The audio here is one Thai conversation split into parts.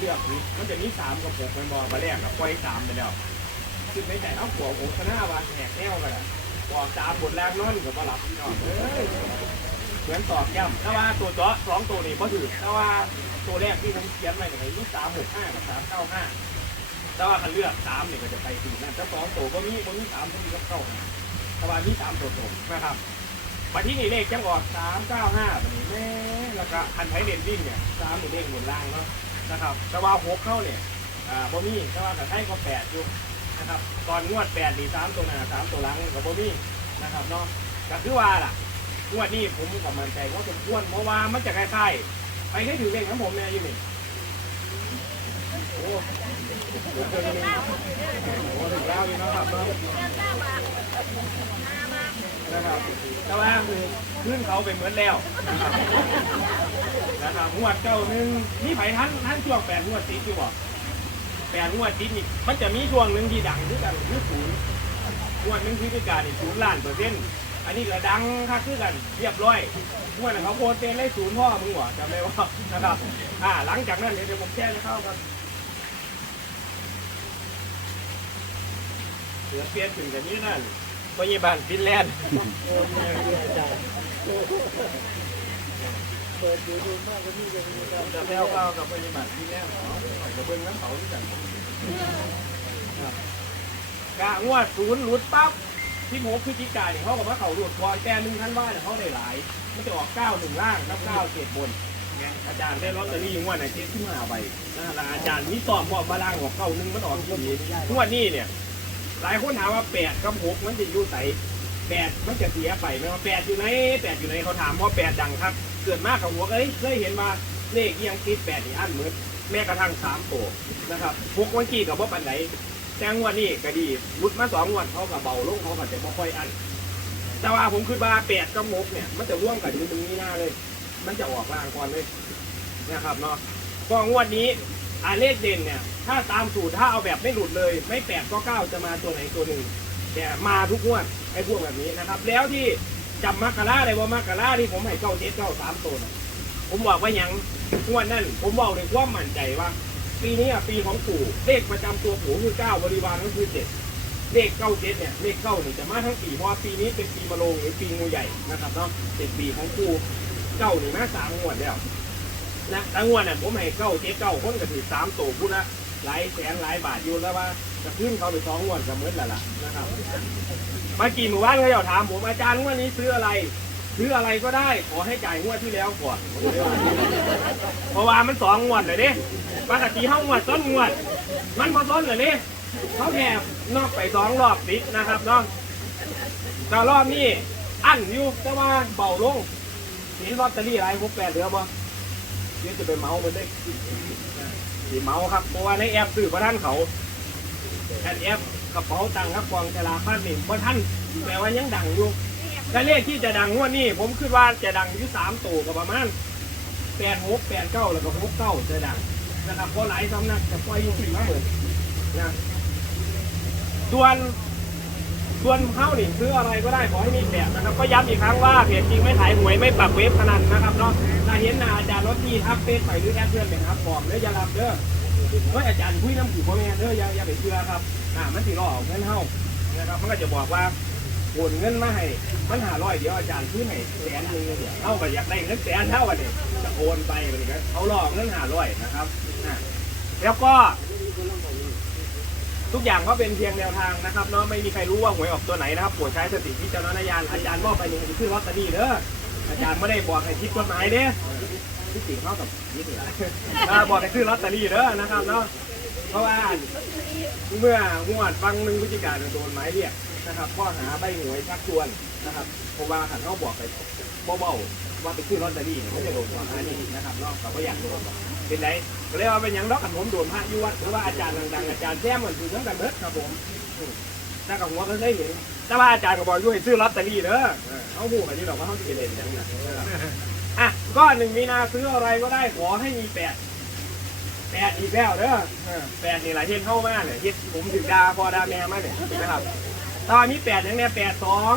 เลือกนี่มันจะมีสามกับหกมันบอกมาแรกกับปล่อยสามไปแล้วคือไม่แต่เอาหัวโอ้ชนะวะแหกแนวกันอะบอกสามบทแรงนอนกับมาหลับพี่น้องเอ้ยเหมือนตอกย้ำแต่ว่าตัวเจาะสองตัวนี้ก็ถือแต่ว่าตัวแรกที่ผมเขียนไว้เนี่ยสามหกห้ากับสามเก้าห้าแต่ว่าคันเลือกสามเนี่ยก็จะไปสี่นั่นถ้าสองตัวก็มีก็มีสามตัวนี้ก็เข้าห้าแต่ว่ามีสามตัวตรงนะครับมาที่นี่เลขจังออกสามเก้าห้าแบบนี้แม่แล้วก็คันไทยเด่นวิ่งเนี่ยสามหรือเลขหมุนล่างเนาะ นะครับแต่ว่าหกเข้าเนี่ยอ่าบ่มีแต่ว่ากับไทยก็แปดอยู่นะครับตอนงวดแปดนี่สามตัวหน้าสามตัวหลังกับบ่มีนะครับเนาะก็คือว่าล่ะงวดนี้ผมกับมันใจว่าสมควรเพราะว่ามันจะคล้ายๆไปให้ถือเลขของผมเนี่ยอยู่นี่โอ้โหถึงแล้วอยู่นะครับเนาะ นะครับ แต่ว่าคือขึ้นเขาไปเหมือนแล้วนะครับนะครับงวดเก้าหนึ่งนี่ไผ่ท่านท่านช่วงแปดงวดติดอยู่บ่แปดงวดติดนี่มันจะมีช่วงหนึ่งที่ดังด้วยกันคือศูนย์งวดหนึ่งที่พิการนี่ศูนย์ล้านเปอร์เซ็นต์อันนี้ก็ดังค่าคือกันเรียบร้อยงวดนั้นเขาโพสต์เป็นเลขศูนย์พ่อมึงหวจำได้ว่านะครับ อ่า หลังจากนั้นเดี๋ยวผมแจ้งให้เข้ากันเหลือเปลี่ยนถึงกันนี้นั่น พยาบาลฟินแลนด์เปิดดูดูมากกว่านี้จะมีการจะแพ้วเข้ากับปฏิบัติที่แล้วเนาะจะเบิ้งน้ำเขาที่กันกะงวดศูนย์หลุดปั๊บที่โมพฤศจิกาเนี่ยเขาบอกว่าเขาหลุดพอแก้หนึ่งท่านว่าเนี่ยเขาได้หลายมันจะออกเก้าหนึ่งล่างแล้วเก้าเจ็ดบนอาจารย์ได้ลอตเตอรี่งวดไหนเจ็ดขึ้นมาใบนะแล้วอาจารย์มีสอบบอกบาลางบอกเก้าหนึ่งมันออกที่นี้งวดนี้เนี่ย หลายคนถามว่าแปดกับหกมันจะอยู่ไหนแปดมันจะเสียไปไหมว่าแปดอยู่ไหนแปดอยู่ไหนเขาถามว่าแปดดังครับ เกิดมากกับหัวเอ้ยเคยเห็นมาเลขเอียังติดแปดนี่อันเหมือนแม้กระทั่งสามโตนะครับพวกวันกี้กับว่าปันไหนแต่งวดนี้ก็ดีรุดมาสองงวดเขากับเบาลงเขาก็จะไม่ค่อยอันแต่ว่าผมคิดว่าแปดกับหกเนี่ย มันจะร่วมกันอยู่ตรงนี้หน้าเลย มันจะออกล่างก่อนเลยนะครับเนาะก็งวดนี้ อาเลขเด่นเนี่ย ถ้าตามสูตรถ้าเอาแบบไม่หลุดเลย ไม่แปดก็เก้าจะมาตัวไหนตัวหนึ่งแต่มาทุกงวดไอ้พวกแบบนี้นะครับ แล้วที่จำมักกะลาได้ว่ามากกะลาที่ผมให้เก้าเจ็ดเก้าสามตัวนะผมบอกว่ายังงวดนั่นผมบอกเลยว่ามั่นใจว่า ปีนี้อะปีของปู่เลขประจำตัวปู่คือเก้าบริวารก็คือเจ็ดเลขเก้าเจ็ดเนี่ยเลขเก้าเนี่ยจะมาทั้งปีเพราะปีนี้เป็นปีมะโรงหรือปีงูใหญ่นะครับเนาะเป็นปีของปู่เก้านี่มาสามงวดแล้ว นะทั้งงวดเนี่ยผมให้เก้าเจ็ดเก้าคนก็ถือสามตัวพูดละหลายแสนหลายบาทอยู่แล้วว่าจะขึ้นเขาไปสองงวดกับเมื่อแล้วล่ะนะครับเมื่อกี้หมู่บ้านเขาจะถามผมอาจารย์วดนี้ซื้ออะไร ซื้ออะไรก็ได้ขอให้จ่ายงวดที่แล้วก่อนเพราะว่ามันสองงวดเลยเด้ปกติห้างวดต้นงวด มันพอต้นเลยเด้เขาแถบนอกไปสองรอบติดนะครับเนาะแต่รอบนี้อั้นอยู่แต่ว่าเบาลงเห็นลอตเตอรี่อะไรพวกแปดเหลือบ่ เดี๋ยวจะไปเมาส์มันได้สีเมาส์ครับเพราะว่าในแอปสื่อพระท่านเขาแอดแอปกระเป๋าตังค์ครับกองฉลากบ้านหนึ่งพระท่านแปลว่ายังดังอยู่และเลขที่จะดังงวดนี้ผมคิดว่าจะดังอยู่สามตัวกับประมาณแปดหกแปดเก้าแล้วก็หกเก้าจะดังนะครับเพราะหลายสำนักจะปล่อยอยู่สี่มาเหมือนนะส่วน ส่วนเข้านี่ซื้ออะไรก็ได้ขอให้มีแบบนะครับก็ย้ำอีกครั้งว่าเพจจริงไม่ขายหวยไม่ปรับเว็บพนันนะครับเนาะถ้าเห็นหน้าอาจารย์รถที่ทักเฟซไปหรือแอดเพื่อนเป็นครับฟอร์มเด้ออย่ารับเด้อเฮ้ยอาจารย์คุยน้ำผูกพ่อแม่เด้ออย่าอย่าไปเชื่อครับอ่ามันสิรอเอาเงินเฮานะครับมันก็จะบอกว่าโอนเงินมาให้มันหาร้อยเดียวอาจารย์คืนให้แสนหนึงเดียวเท่ากับอยากได้เงินแสนเท่ากันเนี่ยจะโอนไปเหมือนกันเขาหลอกเงินหาร้อยนะครับแล้วก็ ทุกอย่างก็เป็นเพียงแนวทางนะครับเนาะไม่มีใครรู้ว่าหวยออกตัวไหนนะครับโปรดใช้สติวิจารณญาณอาจารย์มอบไปหนึ่งคือลอตเตอรี่เด้ออาจารย์ไม่ได้บอกให้คิดกฎหมายเด้ที่สิ่งเข้ากับยี่สิบอ่าบอกให้ซื้อลอตเตอรี่เด้อนะครับเนาะเพราะว่าเมื่องวดฟังหนึ่งพฤศจิกายนโดนไม้เรียกนะครับข้อหาใบหวยชักชวนนะครับเพราะว่าขันเขาบอกไปเบาๆ ว่าไปซื้อลอตเตอรี่เนี่ยเขาจะโดนข้อหานี้นะครับเนาะเขาก็อยากโดนเป็นไรก็เลยว่าเป็นอย่างดอกขันผมโดนพระยุวัดหรือว่าอาจารย์ดังๆอาจารย์แจ้มเหมือนถือทั้งกันเบิดครับผมถ้ากับหัวก็เคยเห็นแต่ว่าอาจารย์ก็บอกด้วยซื้อลอตเตอรี่เด้อเออเขาพูดกันที่ดอกว่าเขาจะเล่นอย่างนั้นอะก็หนึ่งมีนาซื้ออะไรก็ได้ขอให้มีแปดแปดอีกแล้วเด้อแปดนี่หลายเช่นเข้ามาเนี่ยที่ผมถึงดาพอดาแม่มาเนี่ยนะครับตอนนี้แปดอย่างเนี้ยแปดสอง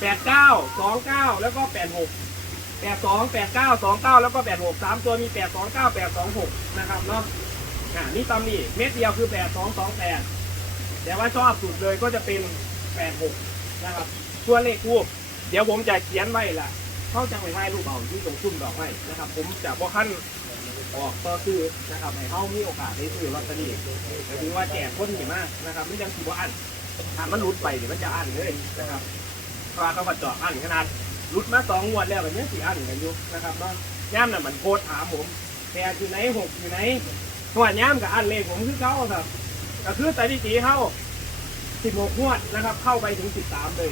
แปดเก้าสองเก้าแล้วก็แปดหกแปดสองแปดเก้าสองเก้าแล้วก็แปดหกสามตัวมีแปดสองเก้าแปดสองหกนะครับเนาะอ่านี่ตำนี่เม็ดเดียวคือแปดสองสองแปดแต่ว่าชอบสุดเลยก็จะเป็นแปดหกนะครับตัวเลขรูปเดี๋ยวผมจะเขียนไว้ละเข้าจังไปให้รูปเอาที่ตรงซุ้มดอกไม้นะครับ ผมจะบอขั้นออกต่อซื้อนะครับให้เขามีโอกาสได้ซื้อลอตเตอรี่ถือว่าแจกคนดีมากนะครับไม่ยังถือว่าอันถ้ามันหลุดไปเดี๋ยวมันจะอันเลยนะครับ เพราเขาก็จาะอันขนาดรุดมาสองงวดแล้วแบบนี้สี่อันกันอยู่นะครับเนาะย่ามน่ะมันโคตรถามผมแต่อยู่ไหนหกอยู่ไหนงวดย่ามกับอันเลขผมคือเขาครับก็คือสถิติเข้าสิบหกงวดนะครับ เข้าไปถึงสิบสามเลย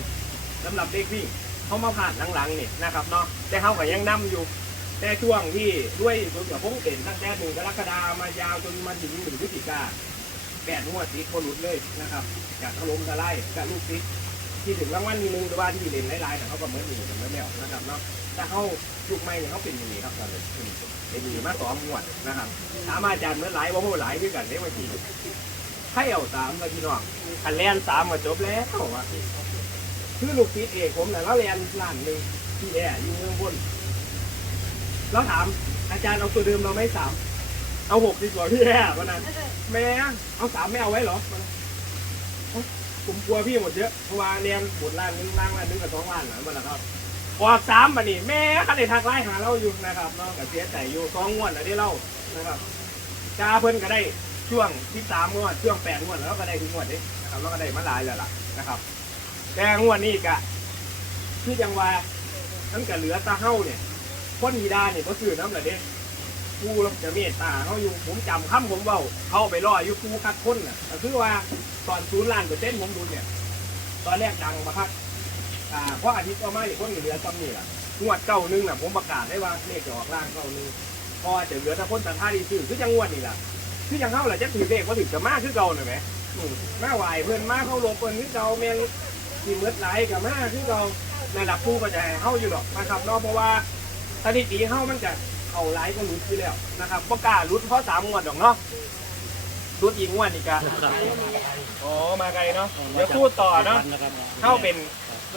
สำหรับเลขวิ่งเขามาผ่านหลังๆนี่นะครับเนาะแต่เขาก็ยังนํอยู่แต่ช่วงที่ด้วยตัวเกี่ยวพงเด่นตั้งแต่หนึ่งกรกฎาคมมายาวจนมาถึงหนึ่งพฤศจิกาแปดงวดติดคนหลุดเลยนะครับจากถล่มทลายกับลูกติด ที่ถึงรางวัลมีหนึ่งหรือว่าที่เล่นหลายๆแต่เขาก็เหมือนหนีกันแล้วแล้วนะครับเนาะถ้าเขายุคใหม่เนี่ยเขาเป็นอย่างนี้ครับตอนนี้เป็นหนีมาสองงวดนะครับถามอาจารย์เหมือนหลายว่าหหลายด้วยกันได้มาทีให้เอาสามมาพี่น้องอันแลนสามมาจบแล้วว่ะคือลูกศิษย์เอกผมน่ะแล้วแลนล้านหนึ่งที่แอร์อยู่เมืองบนแล้วถามอาจารย์เอาตัวเดิมเราไม่สามเอาหกดีกว่าพี่แอร์วันนั้นแม่เอาสามไม่เอาไว้เหรอ ผมกลัวพี่หมดเยอะเพราะว่าเรียนหมดล้านนึงล้านล้านนึงกับสองล้านหลังมาแล้วครับออกสามมานี่แม่คันได้ทักไล่หาเราอยู่นะครับน้องกับเสียใจอยู่สองงวดอันนี้เล่านะครับจ้าเพิ่นก็ได้ช่วงที่สามงวดช่วงแปดงวดแล้วก็ได้ถึงงวดนี้นะครับแล้วก็ได้มาหลายแล้วล่ะนะครับ แต่งวดนี้กะคือยังว่าตั้งแต่เหลือตาเฮ้าเนี่ยคนฮีดาเนี่ยก็ซื้อน้ำเหละเด้ กูจะเมตตาเขาอยู่ผมจำคำผมเบาเข้าไปรออยู่กูคัดค้นน่ะก็คือว่าตอนศูนย์ล้านเปอร์เซ็นต์ผมดูเนี่ย ตอนแรกดังมาครับอ่าเพราะอาทิตย์ก็ไม่หรือคนเหลือซ้ำนี่แหละงวดเก้านึงน่ะผมประกาศได้ว่าเลขจะออกล่างเก้านึงพอจะเหลือแต่คนแต่ท่าดีซื้อคือจังงวดนี่แหละคือจังเข้าแหละจะถือเลขว่าถือจะมากคือเก่าหน่อยไหมมาไหวเพื่อนมาเข้าลงเพื่อนคือเก่าเมนที่เมืดไหลกับมาคือเก่าในหลักผู้ก็จะเข้าอยู่หรอกนะครับเนาะเพราะว่าสถิติเข้ามันจะ เข้าไลก็หลุดอยู่แล้วนะครับประกล้าศลุดเพราะสามงวดหรอกเนาะลุดอีกงวดอีกอะอ๋อมาไกลเนาะเดี๋ยวพูดต่อเนาะเข้าเป็น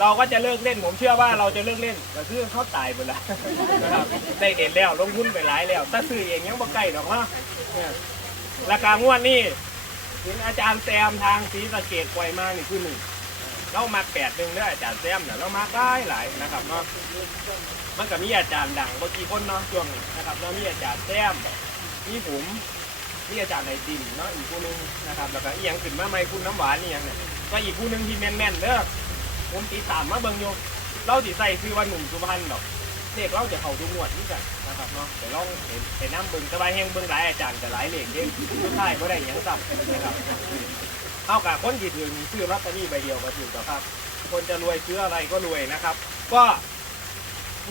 เราก็จะเลิกเล่นผมเชื่อว่าเราจะเลิกเล่นแต่คือเขาตายไปแล้วนะครับได้เด่นแล้วลงทุนไปหลายแล้วถ้าซื้อเองยังบ่ใกล้ดอกเนาะราคางวดนี่เห็นอาจารย์แซมทางศรีสะเกดปล่อยมานี่คือหนึ่ง เรามาแปดหนึ่งเด้ออาจารย์แซมเนี่ยเรามาได้หลายนะครับเนาะมันก็มีอาจารย์ดังบางทีคนเนาะช่วงนี้นะครับเรามีอาจารย์แซมมีผมนี่อาจารย์ในดินเนาะอีกผู้หนึงนะครับแล้วก็อีกอย่างขึ้นมาไม่คุณน้ำหวานนี่อย่างเนี่ยก็อีกผู้หนึงที่แม่นๆเด้อผมติดตามมาเบิ่งอยู่เราติใส่คือว่าหนุ่มสุพรรณดอกเลขเราจะเข้าทุกงวดนี่กันนะครับเนาะแต่ลองเห็นเห็นน้ำเบิ่งสบายแห้งเบิ่งหลายอาจารย์จะหลายเลขเด้สุดท้ายก็ได้หยังซ้ำนะครับ เท่ากับคนที่ถึงซื้อลอตเตอรี่ใบเดียวก็ถือต่อครับ คนจะรวยซื้ออะไรก็รวยนะครับ ก็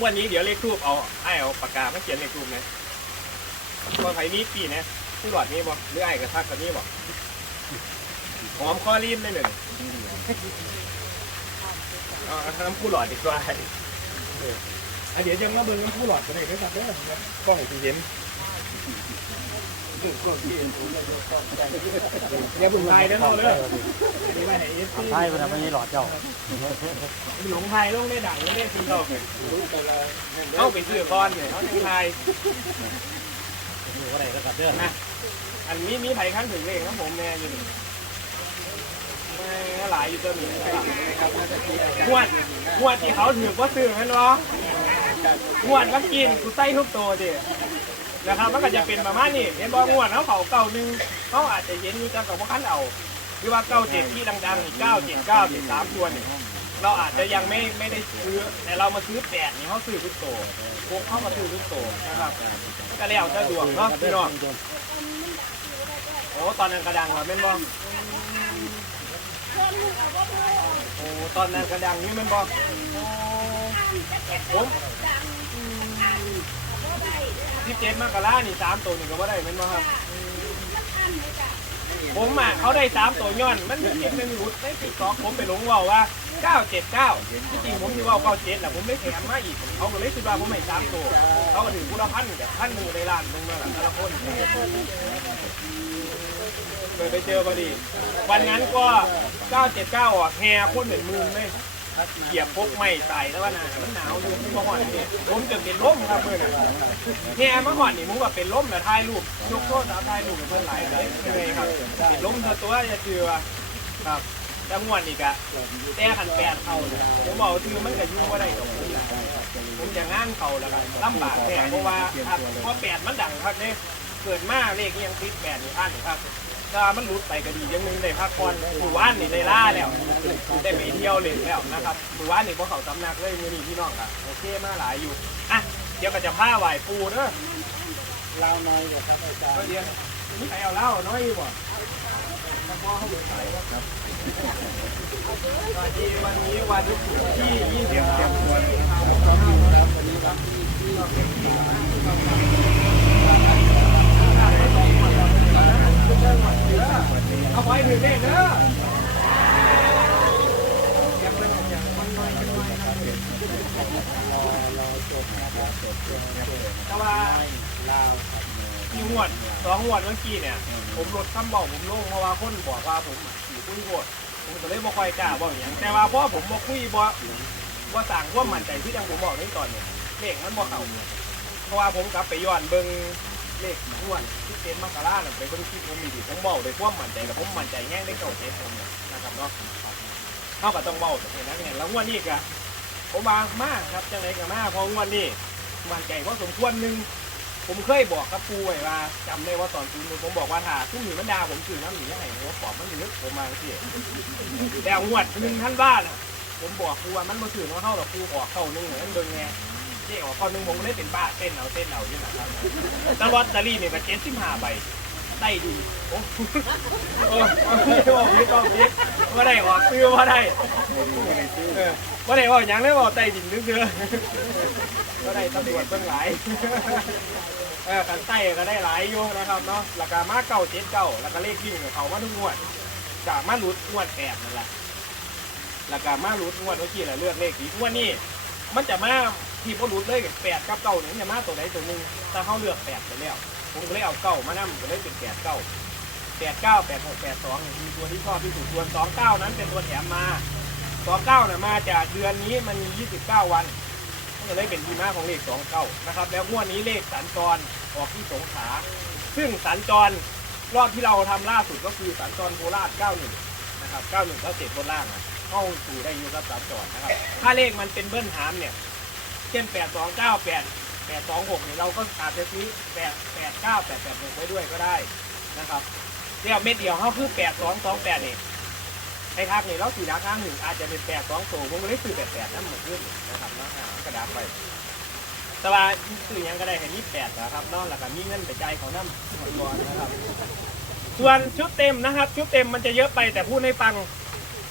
วันนี้เดี๋ยวเลขทูบเอาไอ้เอาปากกามาเขียนเลขทูบนะคนไผ่นี้ปีนะผู้หลอดนี่บ่หรือไอ้กระทักกันนี่บ่หอมคอรีมได้เลยเอ๋อน้ำผู้หลอดดีกว่าเอออะเดี๋ยวยังมาเบิ่งน้ำผู้หลอดกันเลยด้ครับเด้อกล้องที่เห็น เดี๋ยวบุญไทยเด้อเนาะเด้ออันนี้ไว้ไหนเอฟซีใช่มันไม่ใช่หลอดเจ้าหลงไทยลงได้ดังได้ซีเราเนี่ยเข้าไปซื้อก้อนเนี่ยเขาจังไทยอยู่ก็ได้ก็กลับเด้อนะอันนี้มีไผ่ขั้นถึงเลขครับผมแม่อยู่นี่ไม่หลายอยู่ตัวนี้นะครับงวดงวดที่เขาถือว่าซื้อแมันวะงวดว่ากินกูใส่ทุกตัวดิ นะครับมันก็จะเป็นประมาณนี้เห็นบอกงวดเขาเขาเก่าหนึ่งเขาอาจจะเย็นอยู่แต่กับว่าขั้นเอาหรือว่าเก้าเจ็ดที่ดังๆอีกเก้าเจ็ดเก้าเจ็ดสามตัวนี่เราอาจจะยังไม่ไม่ได้ซื้อแต่เรามาซื้อแปดนี่เขาซื้อทุกตัวพวกเขามาซื้อทุกตัวนะครับก็แล้วจะดวงเนาะพี่น้องโอ้ตอนนั้นกระดังเหรอแม่นบอโอ้ตอนนั้นกระดังนี่แม่นบอผม สิบเจ็ดมกรานี่สามตัวนี่ก็ว่าได้แม่นบอครับผมอะเขาได้สามตัวย้อน มันเจ็ดหนึ่งรุดได้สิบสองผมไปหลงว่าว่าเก้าเจ็ดเก้าที่จริงผมที่ว่าเก้าเจ็ดแหละผมไม่แถมมาอีก เขาก็เลยคิดว่าผมไม่สามตัว เขาก็ถึงผู้ละพันกับพันหนึ่งในร้านมึงเมื่อไหร่แต่ละคนเคยไปเจอพอดี วันนั้นก็979อะแฮร์พ่นเหมือนมือเลย เหยียบพกไม่ตายแล้วว่านะมันหนาวอยู่เมื่อก่อนนี่ผมจนเป็นล้มครับเพื่อนเนี่ยเมื่อก่อนนี่ผมก็เป็นล้มแต่ถ่ายรูปยกโทษสาวถ่ายรูปกับเพื่อนหลายเลยเลยครับเป็นล้มเธอตัวจะเจือครับจังหวัดอีกอะแต่ขันแปดเขาผมบอกคือมันก็ยู่ว่าได้กับผมนะผมจะงานเขาแล้วกันลำบากแค่เพราะว่าเพราะแปดมันดังครับเนี่ยเกิดมาเลขยังติดแปดอยู่อันครับ ถ้ามันหลุดไปก็ดีอยังหนึงได้พักผ่อนหมู่บ้านนี่ได้ล่าแล้วได้ไปเที่ยวเล่นแล้วนะครับหมู่บ้านนี่พวกเขาสำนักเลยมือนี่พี่น้องอะโอเคมาหลายอยู่อะเดี๋ยวก็จะผ้าไหวปูเด้อลาวน้อยเดี๋ยวครับอาจารย์ ก็เดี๋ยวมีใครเอาเหล้าน้อยอยู่บ่ตะมอเขาเหลือใส่บ่ครับสวัสดีวันนี้วันที่ยี่สิบเจ็ดวันเอาไว้ถึงเลขเด้อ แต่ว่า ลาว ที่งวดสองงวดเมื่อ กี้เนี่ย ผมลดคำบอกผมลงเพราะว่าคนบอกว่าผมขี่คุยโหดผมก็เลยบ่ค่อยกล้าบอกอย่างแต่ว่าเพราะผมบ่คุยบ่บ่สั่งความมั่นใจที่จังผมบอกในตอนเนี่ยเลขมันบ่เข้าเพราะว่าผมกลับไปย้อนเบิ่งเลขงวดที่เป็นมกราน่ะไปเบิ่งคลิปผมมีดิผมบอกด้วยความมั่นใจแล้วผมมั่นใจแง่ได้เก่าเจ็ดผมเนี่ยนะครับเนาะเท่ากับต้องเบ้าแต่เห็นนั้นไงแล้วงวดนี้ก็ผมมามากครับจังไรก็มาเพองวดนี้มั่นใจว่าสมควรหนึง ผมเคยบอกกับปูไว้ว่าจำได้ว่าตอนปูผมบอกว่าถ้าทุ่มหนีมันดาผมคือน้ำหนียังไงหัวปอบมันลึกผมมาเสียแต่งวดหนึ่งท่านบ้านอะผมบอกปูว่ามันมาถือว่าเข้าหรอกปูออกเข้านึงเหมือนเดิมไงเจ๊ออกเข้าหนึ่งผมก็เลยเป็นบ้าเต้นเอาเต้นเอาอยู่นะครับแต่ลอตเตอรี่เนี่ยก็เจ็ดสิบห้าใบได้ดีโอ้โอ้ไม่บอกพี่ต้องพี่ว่าได้ออกซื้อว่าได้ว่าได้ว่าอย่างเลยว่าไต้ดินนึกเด้อว่าได้ตำรวจเพิ่งหลาย เออกันไต้ก็ได้หลายอยู่นะครับเนาะแล้วก็มาเก่าเจ็ดเก้าแล้วก็เลขวิ่งของเขามาทุกงวดจากมาหลุดงวดแปดนั่นแหละแล้วก็มาหลุดงวดเมื่อกี้แหละเลือกเลขอีกงวดนี้มันจะมาที่พอหลุดเลยแปดกับเก้าเนี่ยมันจะมาตัวไหนตัวหนึงถ้าเขาเลือกแปดไปแล้วผมก็เลยเอาเก้ามานั่ก็เลยเป็นแปดเก้าแปดเก้าแปดหกแปดสองมีตัวที่ชอบที่สุดส่วนสองเก้านั้นเป็นตัวแถมมาสองเก้าเนี่ยมาจากเดือนนี้มันมียี่สิบเก้าวัน ก็เลยเป็นที่มาของเลขสองเก้านะครับ แล้วงวดนี้เลขสัญจรออกที่สงขลาซึ่งสัญจรรอบที่เราทำล่าสุดก็คือสัญจรโคราช91นะครับ91ก็เจ็ดบนล่างอะเข้าสู่ได้อยู่กับสัญจรนะครับ ถ้าเลขมันเป็นเบิ้ลหามเนี่ยเช่น 8298 826เนี่ยเราก็อาจจะซื้อ8 89 886ไว้ด้วยก็ได้นะครับเรียกเม็ดเดียวเขาคือ 8228เนี่ยในทางนี่ยเราสีราคางหนึ่งอาจจะเป็น 8 2โผมก็เลยซื้อ88นั่นหมดขึ้นนะครับนาะ กระดาษไปแต่ว่าซื้อหยังก็ได้แค่นี้แปดนะครับนอกแล้วก็มีเงินไปใจายเขาน้ำก่อนนะครับ ส่วนชุดเต็มนะครับ ชุดเต็มมันจะเยอะไปแต่พูดให้ฟัง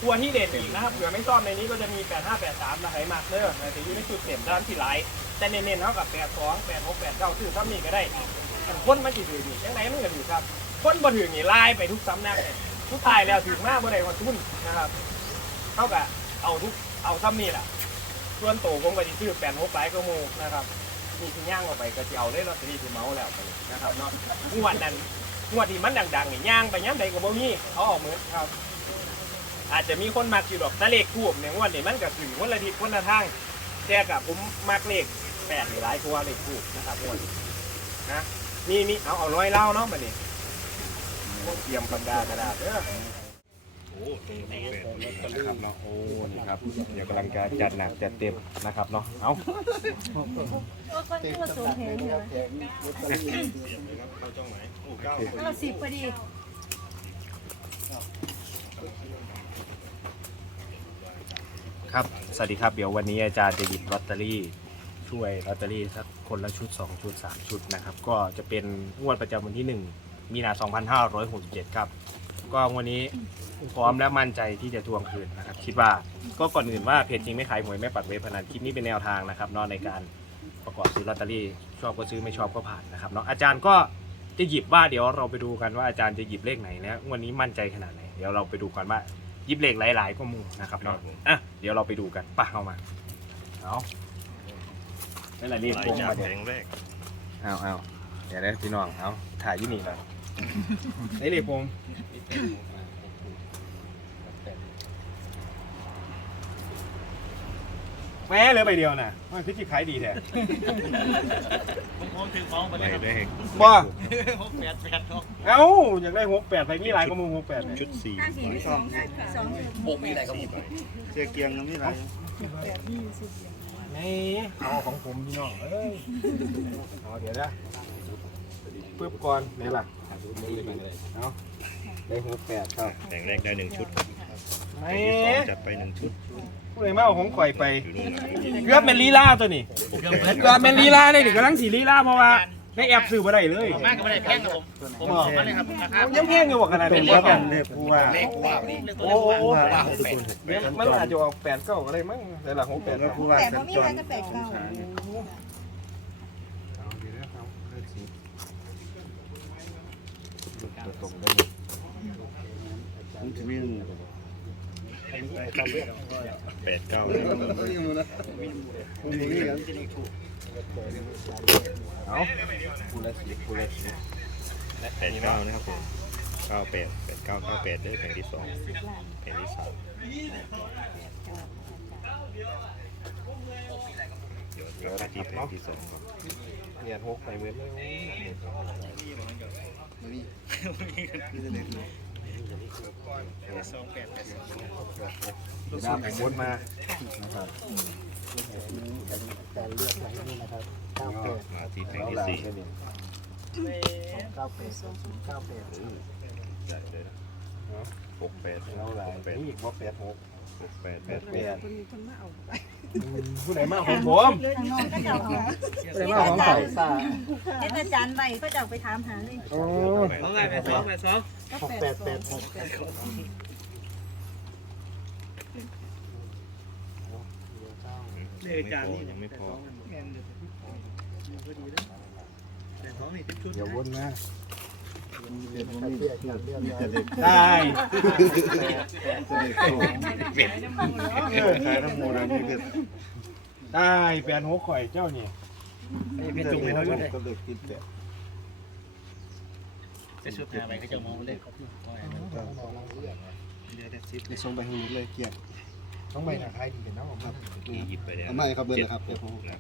ตัวที่เด่นอีกนะครับเผื่อไม่ซ่อมในนี้ก็จะมี 8 5 8 3นะไหมากเด้อแต่อยู่ในชุดเต็มด้านที่หลายแต่เน้นๆเท่ากับ 8 2 8 6 8 9ซื้อซ้ำนี่ก็ได้อันคนมันจะถือนี่ยังไงมันก็ถือครับ คนบ่ถือนี่ไล่ไปทุกสำหนักเลยทุกทายแล้วถือมากบ่ได้กว่าทุนนะครับเท่ากับเอาทุกเอาซ้ำนี่แหละ ส่วนโตผมก็จะซื้อ8 6หลายก็มูนะครับนี่คือย่างออกไปก็จะเอาได้ลอตเตอรี่คือเมาส์แล้วไปนะครับเนาะงวดนั้นงวดที่มันดังๆนี่ย่างไปย่างใดก็บ่มีเขาออกมือครับ อาจจะมีคนมักอยู่ดอกตะเลขทูบเนี่ยงวดนี้มันก็ถึงคนละทิศคนละทางแต่กับผมมักเลขแปดนี่หลายกว่าเลขทูบนะครับงวดนี้นะนี่นี่เอาเอาร้อยเล่าเนาะมาเนี่ยเตรียมปากกากระดาษเด้อ นะครับเนาะโอ้นี่ครับเดี๋ยวกำลังจะจัดหนักจัดเต็มนะครับเนาะเอาก็ที่ว่าสูงแหงเหรอเอาจ้องไหนโอ้เก้าเราสิบพอดีครับสวัสดีครับเดี๋ยววันนี้อาจารย์จะหยิบลอตเตอรี่ช่วยลอตเตอรี่สักคนละชุด 2 ชุด 3 ชุดนะครับ ก็จะเป็นงวดประจำวันที่ 1 มีนา 2567 ครับ ก็งวันนี้พร้อมและมั่นใจที่จะทวงคืนนะครับคิดว่าก็ก่อนอื่นว่าเพจจริงไม่ขายหวยไม่ปัดเว็บพนันคลิปนี้เป็นแนวทางนะครับเนอกในการประกอบซื้อลอตเตอรี่ชอบก็ซื้อไม่ชอบก็ผ่านนะครับเนาะอาจารย์ก็จะหยิบว่าเดี๋ยวเราไปดูกันว่าอาจารย์จะหยิบเลขไหนนะวันนี้มั่นใจขนาดไหนเดี๋ยวเราไปดูกันว่าหยิบเลขหลายๆก็มูนะครับเนาะอะเดี๋ยวเราไปดูกันไป้าเข้ามาเอานั่นแหละนี่พวงมาเดี๋ยวเอาเอาเดี๋ยวได้พี่น้องเอาถ่ายอยี่นี่เลย ไอ้เลขพวงอแม่เหลือใบเดียวน่ะมันคือที่ขายดีแท้ผมถือของไปเลยครับว่าหกแปดแปดครับเอ้าอยากได้หกแปดไปมีหลายกว่ามึงหกแปดชุดสี่ห้าสี่สองสองสี่ใบเสื้อเกียงน้ำนี่ไรนี่เอาของผมพี่น้องเอ้ยเอาเดี๋ยวนะปึ๊บก่อนไหนล่ะ เอาได้หกแปดครับแผงแรกได้หนึ่งชุดครับไหนแผงที่สองจัดไปหนึ่งชุดผู้ใดมาเอาของข่อยไปอยู่นู่นนะเกือบเป็นลีลาตัวนี้เกือบเป็นลีลาเลยนี่กำลังสีลีลาเพราะว่าในแอปซื้อมาได้เลยมากก็ไม่ได้แพงครับผม ผมบอกมาเลยครับราคายังแพงอยู่บอกขนาดเป็นนี้เรื่องกันเลยผู้ว่าโอ้โหมันอาจจะออกแปดเก้าอะไรมั้งแต่ละหกแปดแล้วเก้าผู้ว่าแต่สัพอญมีจอะไรรก็แปดเก้าเอาดีแล้วครับเลือกสี ตรงได้ผมจะมีแปดเก้าผมมีนี่ครับเอาคูละสีคูละสีแปดเก้านะครับผมเก้าแปดแปดเก้าเก้าแปดได้แผงที่สองแผงที่สามเดี๋ยวเดี๋ยวที่แผงที่สองเหรียญหกไปเหมือนเลยดามบนมานะครับการเลือกอะไรนี่นะครับเก้าแปดมาที่แผงเอาที่หลังสี่ได้เนี่ยเก้าแปดเก้าแปดได้เลยนะหกแปดเอาหลังหกแปดนี่อีกว่าแปดหกหกแปดแปแปดดแปด ผู้ใดมาของผมทางนอกก็จะเอาผู้ใดมาของใส่เห็นอาจารย์ใบก็จะเอาไปถามหาเลยโอ้สองไงแปดสองแปดสองก็แปดแปดหกนี่อาจารย์นี่ยังไม่พอแต่ท้องนี่ทิพชุดเดี๋ยววนมา ได้ได้ขายน้ำมูนะมีเป็นได้แปดหกข่อยเจ้านี่เป็นจุ่มเลยนะก็เด็กกินแต่จะชุดหาไปก็จะมองเลยเดี๋ยวส่งไปให้หมดเลยเกียดต้องไปทางใครดีกันเนาะครับนี่หยิบไปแล้วไม่ครับเบอร์เลยครับ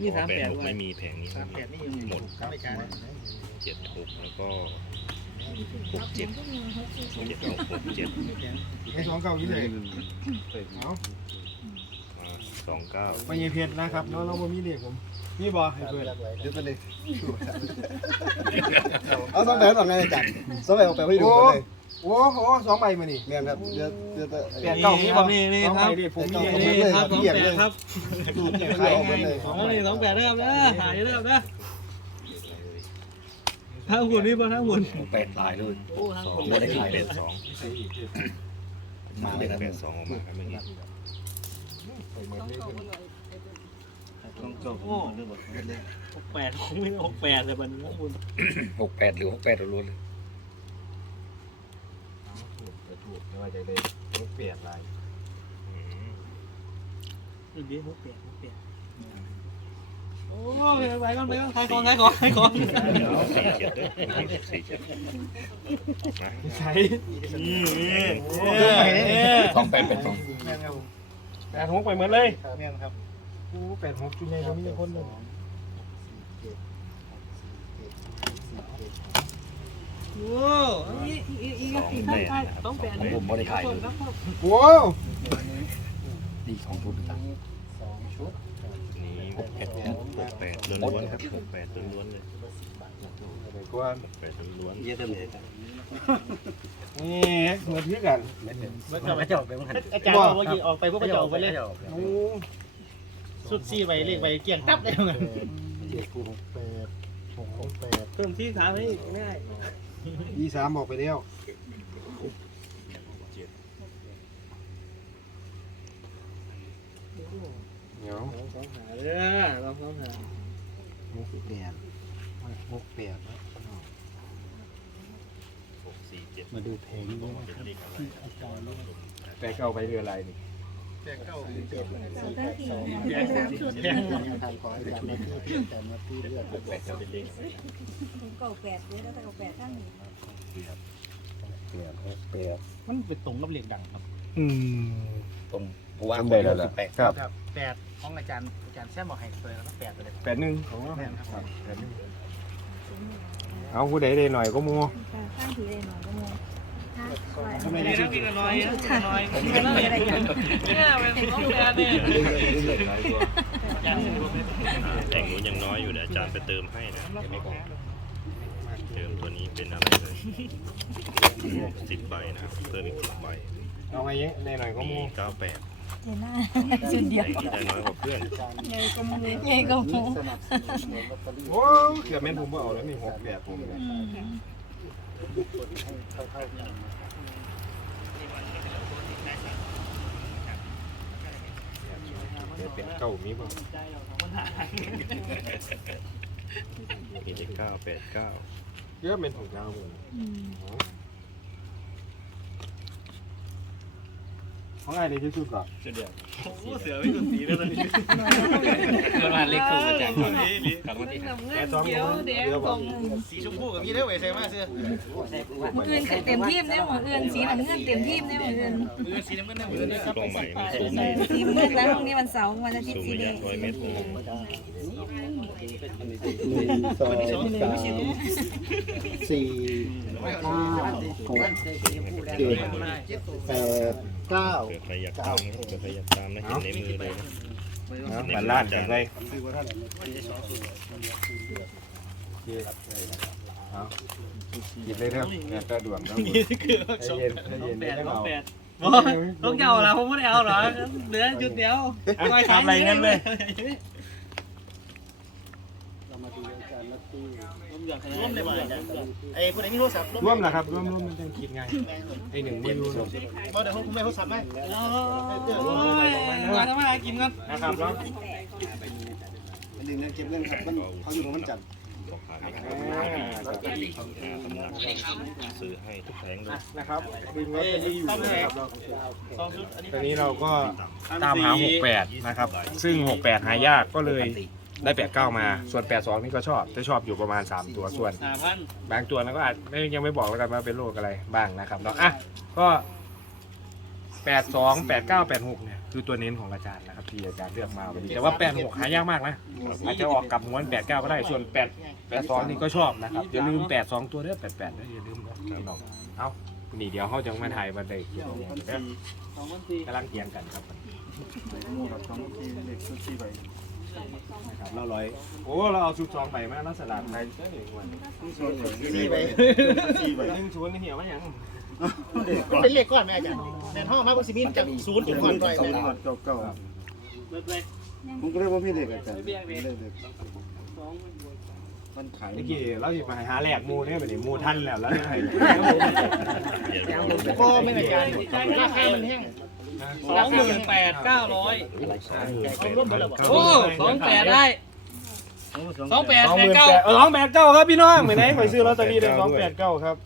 นี่สามแปดไม่มีแผงนี้สามแปดนี่ยังหมดไม่จานเจ็ดหกแล้วก็ หกเจ็ดเจ็ดหกหกเจ็ดไอ้สองเก้ายี่เลยเอาสองเก้าไปยีเพชรนะครับเนาะเราบ่มีเด็กผมมีบ่ให้เพื่อนเดี๋ยวไปเลยเอาสองแบบหรอไงอาจารย์สองแบบออกไปให้ดูเลยโอ้โหสองใบมานี่เมียนครับเดี๋ยวเดี๋ยวแปดเก้ามีบ่สองใบดิผมมีนี่นี่ครับสองแปดครับดูดขายออกไปเลยสองนี่สองแปดเริ่มนะหายเริ่มนะ ถ้าหุ่นนี่ป่ะถ้าหุ่นแปดลายเลยโอ้ทั้งสองหุ่นไม่ไม่ได้ได้ขาขายยเป็ดสองมาเลยครับเป็ดสองออกมาครับเมื่อกี้โอ้หกแปดคงไม่หกแปดเลยมันหุ่นหกแปดหรือหกแปดล้วนๆเลยถูกไม่ว่าจะเลยเปลี่ยนอะไรอืมดูดิหกแปดหกแปดโอ้ย ไปก่อนไปก่อนขายของขายของขายของเดี๋ยวสี่เจ็ดด้วยสี่เจ็ดมาใช่สองแปดเป็นสองแปดหกไปเหมือนเลยเมียครับโอ้แปดหกจุดใหญ่เรามีคนเลยโอ้ยอีอีก็สี่ใช่ต้องแปดผมไม่ได้ขายเลยโอ้ดีสองชุนะนี่ หกแปดหกแปดล้วนๆครับหกแปดล้วนๆเลยไปกวนหกแปดล้วนเยอะเต็มเลยนี่เหมือนที่กันอาจารย์ออกไปออกไปพวกก็จะออกไปเลยสุดซี่ไปเรียกไปเกี่ยงตับเลยมันเจ็ดหกแปดหกหกแปดเพิ่มที่สามให้ไม่ได้ยี่สามออกไปแล้วเดี๋ยวเออลองลองหาหกแปดหกแปดๆหกสี่เจ็ดมาดูแผงนี้เป็นเลขอะไรแปดเก้าไปเรืออะไรนี่สองตั้งกี่สามสุดทางขออาจารย์มาที่อาจารย์มาที่เลือกหกแปดจะเป็นเลขอะไรเก้าแปดเลยแล้วก็แปดตั้งนี้แปดหกแปดมันเป็นตรงกับเหล็กดังครับ อืมตรง ผมว่าจำได้แล้วแหละแปดครับครับแปดของอาจารย์อาจารย์แซมบอกให้ตัวแล้วก็แปดไปเลยแปดหนึ่งของเราแม่นครับแปดหนึ่งเอาผู้ใดได้หน่อยก็มัวข้างถือเลยหน่อยก็มองไม่ได้กินน้อยน้อยเนี่ยเป็นของแปดเนี่ยแต่งนู้นยังน้อยอยู่เดี๋ยวอาจารย์ไปเติมให้นะยังไม่พอเติมตัวนี้เป็นอะไรเลยสิบใบนะครับเพิ่มอีกสิบใบเอาไงยังได้หน่อยก็มีมัวเก้าแปด เห็นหน้าสุดเดียวแต่งที่ได้น้อยกว่าเพื่อนใหญ่ก็มูใหญ่ก็มูสนับสนุนลอตเตอรี่โอ้เกือบแม่นผมบ่เอาแล้วนี่หกแปดผมเนี่ยเข้าเข้ากันเดี๋ยวเป็นเก้ามีบ่มีเลขเก้าแปดเก้าเยอะเป็นของเก้าหมด ของอะไรดีที่สุดก่อนเสือไม่สุดสีแล้วตอนนี้ประมาณเลขคู่อาจารย์ครับวันที่แปดสองเดี๋ยวบอกสีชมพูกับพี่เด้อเว้ยใช่ไหมเสื้อมืออื่นคือเต็มทีมได้มืออื่นสีน้ำเงินเต็มทีมได้มืออื่นมือสีน้ำเงินนะมือเนี่ยลงใหม่ไม่สูงสีมืดแล้วพรุ่งนี้วันเสาร์วันอาทิตสูย์งสีระแดยะงร้อยเมตร หนึ่งสองสามสี่ห้าหกเจ็ดแปดเก้าเกิดใครอยากตามนะเกิดใครอยากตามนะเห็นในมือเลยนะเอาบันลาดกันเลยเอาหยิบเลยครับงานตาด่วนครับผมใจเย็นใจเย็นแปไม่ดต้องเอาแปดต้องเจ้าเหรอผมไม่ได้เอาหรอเหลือจุดเดียวทำอะไรงั้นเลย เรามาดูอาจา รย์ลัตตี้ร่วมเลยว่ะไอ้คนไหนมีโทรศัพท์ร่วมนะครับร่วมร่วมมันจะคิดไงไอ้หนึ่งไม่รู้เนอะบ่เดี๋ยวผมไม่โทรศัพท์ไหมมาทำมากินกันนะครับเนาะหนึ่งเงินเก็บเงินครับมันเขาอยู่ตรงมันจัดบอกขายไม่ขายหาตำนักซื้อให้ทุกแผงเลยนะครับดึงลอตเตอรี่อยู่นะครับเราตอนนี้เราก็ตามหา 68 นะครับ ซึ่ง 68 หายากก็เลย ได้89มา ส่วน82นี่ก็ชอบจะชอบอยู่ประมาณ3ตัวส่วน สามพันบางตัวเราก็อาจไม่ยังไม่บอกแล้วกันว่าเป็นโรคอะไรบ้างนะครับเนาะอะก็82 89 86เนี่ยคือตัวเน้นของอาจารย์นะครับที่อาจารย์เลือกมาวันนี้แต่ว่า86หายากมากนะอาจจะออกกลับม้วน89ก็ได้ส่วน8 82นี่ก็ชอบนะครับอย่าลืม82ตัวเด้อ88นะอย่าลืมนะพี่น้องเอ้านี่เดี๋ยวเขาจะมาถ่ายมาได้เดี๋ยวเดี๋ยวสองพันสี่กำลังเถียงกันครับ สองทีเด็กชุดที่ใบ นะครับเราร้อยโอ้เราเอาชุดซองไปมาแล้วสลัดไปเจ้าหนึ่งวันสี่ใบสี่ใบหนึ่งชุดนี่เหี่ยวไหมยังเป็นเลขก้อนแม่อาจารย์ในห้องมาบนซีมินจากศูนย์ถึงก่อนด้วยสองหอดเก่าเก่าเบิดเลยผมก็เรียกว่าพี่เล็กอาจารย์เล็กมันขายเมื่อกี้เราอยู่มาหาแหลกมูเนี่ยแบบนี้มูท่านแล้วแล้วไงก็ไม่ในการราคามันแห้ง สองหมื่นแปดเก้าร้อยโอ้สองแปดได้สองแปดสองแปหดมื่นเก้าแปดเออสองแปดเก้าครับพี่น้องเหมือนไหนคอยซื้อลอตเตอรี่ได้สองแปดเก้าครับ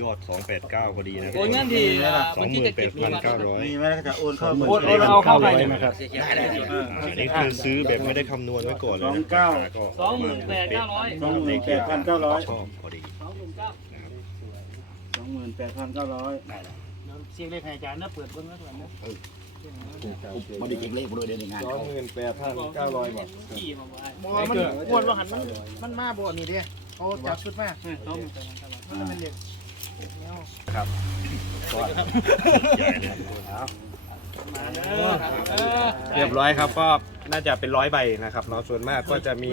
ยอด 289พอดีนะโอนเงินทีสองหมื่นแปดพันเก้าร้อยมีไหมจะโอนเข้าโอนโอนเอาเข้าไปเลยนะครับ อันนี้คือซื้อแบบไม่ได้คำนวณไว้ก่อนเลยนะก็สองหมื่นแปดเก้าร้อยสองหมื่นแปดพันเก้าร้อยชอบพอดีสองหมื่นเก้าสองหมื่นแปดพันเก้าร้อย เสียงเลขอาจารย์นะเปิดเบิ้งแล้วกันนะไม่ได้เก็บเลขมาด้วยเดี๋ยวในงานสองหมื่นแปดพันเก้าร้อยบาทขี่มาบ่บ่มันงวดว่าหันมันมันมาบ่นี่เด้เขาจับชุดมาสองหมื่นแปดพันเก้าร้อยมันเป็นเด็กใหญ่เลยมาเด้อเออเรียบร้อยครับก็น่าจะเป็นร้อยใบนะครับเนาะส่วนมากก็จะมี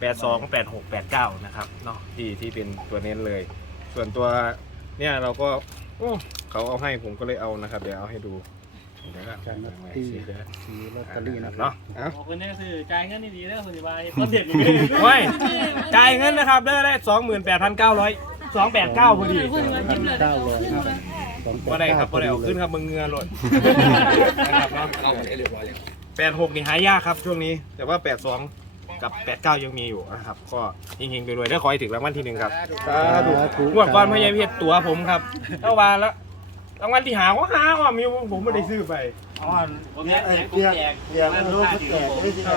แปดสองแปดหกแปดเก้านะครับเนาะที่ที่เป็นตัวเน้นเลย ส่วนตัวเนี่ยเราก็โอ้ เขาเอาให้ผมก็เลยเอานะครับ เดี๋ยวเอาให้ดูเดี๋ยวใช่ไหมที่สีเดี๋ยวซื้อลอตเตอรี่นะครับเนาะเอาบอกคนนี้คือจ่ายเงินดีๆแล้วคนสบายคอนเทนต์โอ้ยจ่ายเงินนะครับได้ได้สองหมื่นแปดพันเก้าร้อยสองแปดเก้าพอดีเก้าร้อยครับสองแปว่าได้ครับว่าได้เอาขึ้นครับมึงเงือหล่นนะครับเนาะเข้ามาได้เรียบร้อยแล้วแปดหกนี่หายากครับช่วงนี้ แต่ว่าแปดสองกับแปดเก้ายังมีอยู่นะครับ ก็เฮงๆไปรวยๆได้ขอให้ถึงรางวัลที่หนึ่งครับสาธุงวดก่อนพญาเพชรตัวผมครับเท่าวานแล้ว รางวัลที่หาก็หาว่ามีผมไม่ได้ซื้อไป อ๋อผมแยเบียร์เบียร์มันรู้แจกไม่ใช่